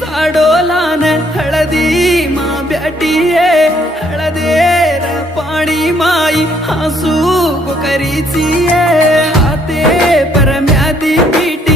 साडोलान हळदी मा ब्याटिये हळदेर पाणी माई हसू करीचिये हाते परम्यादी पीटी